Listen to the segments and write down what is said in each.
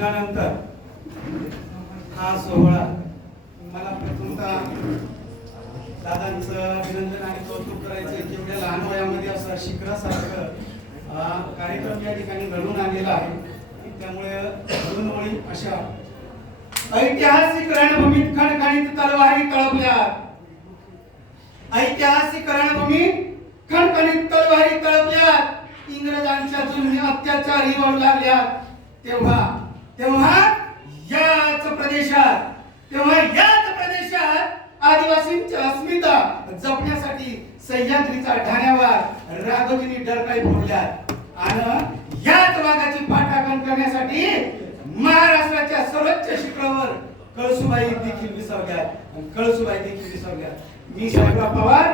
भाषणानंतर हा सोहळा मला प्रथमतः दादांचं अभिनंदन आणि कौतुक करायचं की एवढ्या लहान वयामध्ये असं शिखरासारखं कार्यक्रम या ठिकाणी घडून आलेला आहे. त्यामुळे दोन ओळी अशा ऐतिहासिक रणभूमीत खणखणीत तलवारी तळपल्या. ऐतिहासिक रणभूमीत खणखणीत तलवारी तळपल्या. इंग्रजांच्या जुलमी अत्याचारी होऊ लागल्या. तेव्हा याच प्रदेशात आदिवासींच्या अस्मिता जपण्यासाठी सह्याद्रीचा ढाण्यावर राघोजींनी डरकाळी फोडल्या आणि याच वाघाची पाठाकण करण्यासाठी महाराष्ट्राच्या सर्वोच्च शिखरावर कळसुबाई देखील विसावल्या. मी साहेबराव पवार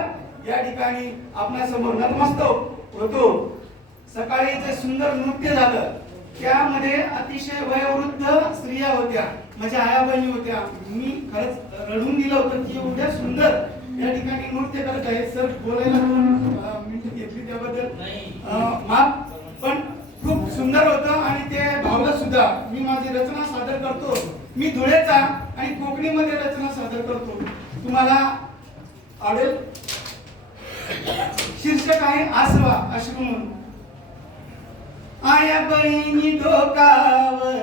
या ठिकाणी आपल्या समोर नतमस्तक होतो. सकाळी जे सुंदर नृत्य झालं त्यामध्ये अतिशय वयोवृद्ध स्त्रिया होत्या, माझ्या आया बहिणी होत्या. मी खरंच रडून दिलं होतं की एवढ्या सुंदर या ठिकाणी नृत्य करत आहेत. सर बोलायला मिनिट घेतली त्याबद्दल माफ, पण खूप सुंदर होतं आणि ते भावलं सुद्धा. मी माझी रचना सादर करतो. मी धुळेचा आणि कोकणीमध्ये रचना सादर करतो, तुम्हाला आवडेल. शीर्षक आहे आसवा अश्रू म्हणून. आया बहिणी डोकावर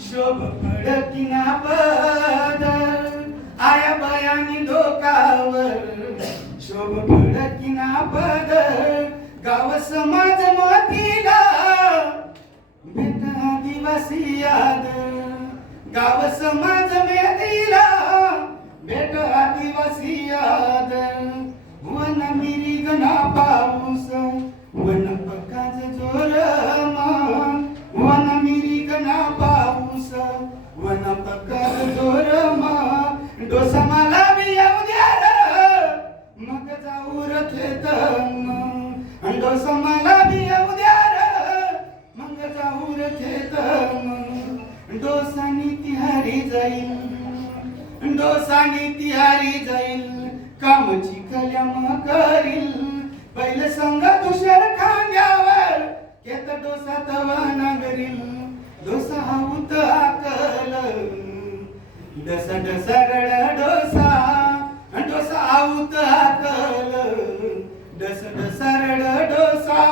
शोभ फडकिना पदर. आया बयानी डोकावर शोभ फडकिना पदर. गाव समाज मोतीला भेट आदिवासी याद. गाव समाज मेदीला भेट आदिवासी याद. वन मिरिगना पाऊस वन पकाज जोर मान. वन मिरिगना पाऊस वन पकाज जोर मान. डोसा मला बी येऊ द्या र मग जाऊ रथेत. डोसा मला बी येऊ द्या र मग जाऊ रथेत. डोसानी तिहारी जाईल कामची कल्याम करील. बैल संग तुषार खांद्यावर केत डोसा तवा नांगरील. डोसा हाऊत आकल डसा डसा रड डोसा. डोसा हाऊत आकल डसा डसा रड डोसा.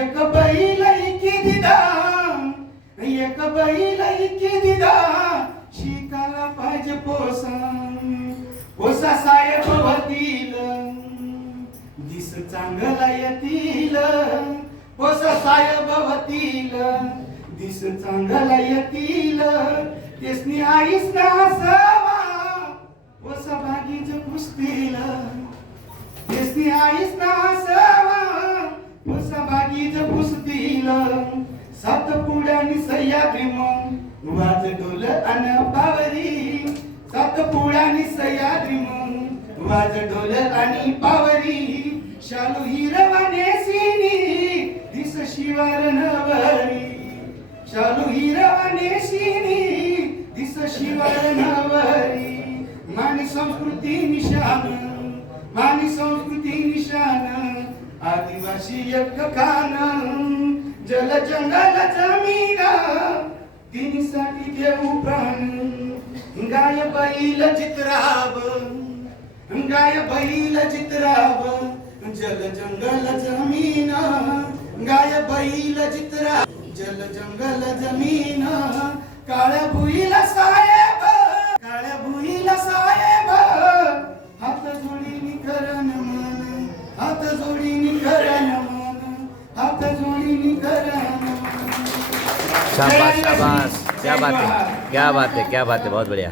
एक बैल इकी दिदा शिकाला पाहिजे पोसा साहेब होतील दिस चांगला येतील. पोसा साहेब होतील दिस चांगला येतील. तेसनी आईस ना असावा पोसा भागीच पुसतील. तेसनी आईस ना असावा पोसा भागीच पुसतील. सात पुड्यानी सह्याद्री मग वाज डोल अन पावरी. सात पुड्यानी सह्याद्री मग वाज डोल आणि पावरी. शालू हिरवाने सिनी दिस शिवार नवरी. शालू हिरवाने सिनी दिस शिवार नवरी. मानी संस्कृती निशान आदिवासी एक खान. जल जंगल जमीन तिन्हीसाठी देऊ प्राण. गाय बैल चित्राव जल जंगल जमीन. गाय बैल चित्रा जल जंगल जमीन. काळ्या भुईला साहेब हात जोडीनी करण मन. हात जोडीनी करण मन. हात जोडीनी करण मन. शाबाश शाबाश, क्या बात है, बहुत बढ़िया.